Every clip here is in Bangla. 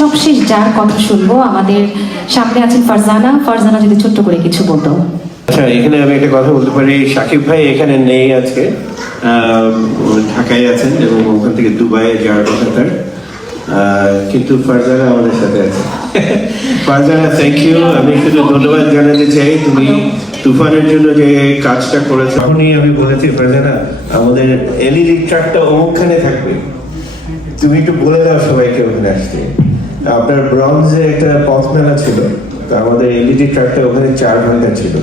সবশেষ যার কথা শুনব, আমাদের সামনে আছেন ফারজানা। ফারজানা, যদি ছোট্ট করে কিছু বলতো। আচ্ছা এখানে আমি একটা কথা বলতে পারি। সাকিব ভাই এখানে নেই আজকে। ঢাকায় আছেন এবং ওখান থেকে দুবাইয়ে যাওয়ার কথা তার। কিন্তু ফারজানা আমাদের সাথে আছে। ফারজানা থ্যাংক ইউ আমি শুধু ধন্যবাদ জানাতে চাই। তুমি তুফানের জন্য যে কাজটা করেছ। তখনই আমি বলেছি, ফারজানা, আমাদের এলইডি ট্রাকটা অমুকখানে থাকবে। তুমি একটু বলে দাও সবাইকে ওখানে আসতে। আপনার ব্রঞ্জে একটা পথ মেলা ছিল তো আমাদের এলইডি ট্রাকটা ওখানে চার ঘণ্টা ছিল।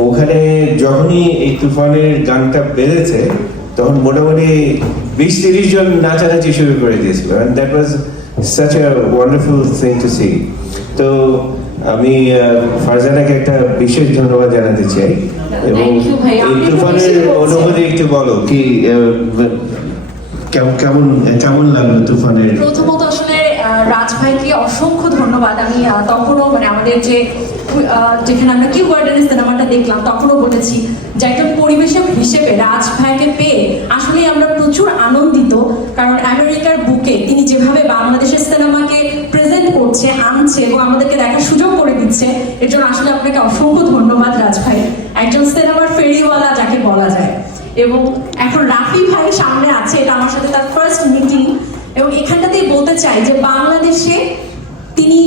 ওখানে যখনই এই তুফানের গানটা বেড়েছে তখন মোটামুটি বিশ তিরিশ জন নাচানাচি শুরু করে দিয়েছিল and that was such a wonderful thing to see তো আমি আহ, ফারজানাকে একটা বিশেষ ধন্যবাদ জানাতে চাই এবং এই তুফানের অনুভূতি একটু বলো কি আহ, কেমন কেমন কেমন লাগল তুফানের? প্রথমত আসলে আহ, রাজ ভাইকে অসংখ্য ধন্যবাদ। আমি তখনও মানে আমাদের যে যেখানে আমরা কিউ গার্ডেনের সিনেমাটা দেখলাম তখনও বলেছি যে একটা পরিবেশক হিসেবে রাজ ভাইকে পেয়ে আসলেই আমরা প্রচুর আনন্দিত কারণ আমেরিকার বুকে তিনি যেভাবে বাংলাদেশের সিনেমাকে প্রেজেন্ট করছে আনছে এবং আমাদেরকে দেখার সুযোগ করে দিচ্ছে এর জন্য আসলে আপনাকে অসংখ্য ধন্যবাদ রাজ ভাই একজন সিনেমার ফেরিওয়ালা যাকে বলা যায়। এবং এখন রাফি ভাই সামনে আছে এটা আমার সাথে তার ফার্স্ট মিটিং এবং এখানটাতেই বলতে চাই যে বাংলাদেশে তিনি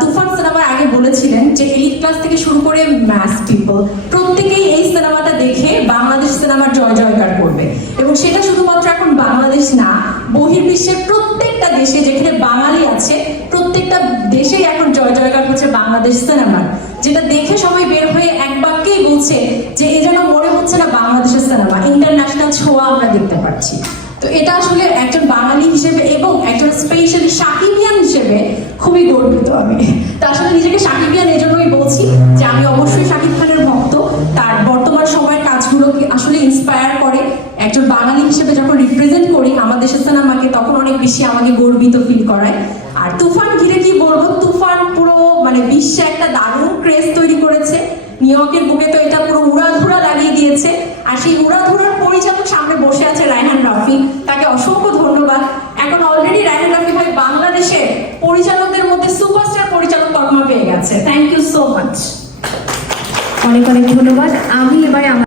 তুফান সিনেমার আগে বলেছিলেন যে এলিট ক্লাস থেকে শুরু করে ম্যাস পিপল প্রত্যেকেই এই সিনেমাটা দেখে বাংলাদেশ সিনেমার জয় জয়কার করবে। এবং সেটা শুধুমাত্র এখন বাংলাদেশ না, বহির্বিশ্বের প্রত্যেকটা দেশে যেখানে বাঙালি আছে, প্রত্যেকটা দেশেই এখন জয় জয়কার হচ্ছে বাংলাদেশ সিনেমার। যেটা দেখে সবাই বের হয়ে এক বাক্যেই বলছে যে এ যেন মনে হচ্ছে না বাংলাদেশের সিনেমা ইন্টারন্যাশনাল ছোঁয়া আমরা দেখতে পাচ্ছি। তো এটা আসলে একজন বাঙালি হিসেবে এবং একজন স্পেশালি সাকিবিয়ান হিসেবে খুবই গর্বিত আমি। তো আসলে নিজেকে সাকিবিয়ান এজন্যই বলছি যে আমি অবশ্যই শাকিব খানের ভক্ত। তার বর্তমান সময়ের কাজগুলোকে আসলে ইন্সপায়ার করে? একজন বাঙালি হিসেবে যখন রিপ্রেজেন্ট করি আমার দেশের সিনেমাকে তখন অনেক বেশি আমাকে গর্বিত ফিল করায়। আর তুফান ঘিরে কি বলব? তুফান পুরো মানে বিশ্বে একটা দারুণ ক্রেজ তৈরি করেছে। নিউ ইয়র্কের বুকে তো এটা পুরো উড়াধুরা লাগিয়ে দিয়েছে। আর সেই উড়াধুরার পরিচালক সামনে বসে আছে রায়হান রাফি তাকে অসংখ্য ধন্যবাদ এখন অলরেডি রায়হান রাফি ভাই বাংলাদেশে পরিচালকদের মধ্যে সুপারস্টার পরিচালক তকমা থ্যাংক ইউ সো মাচ অনেক অনেক ধন্যবাদ। আমি এবারে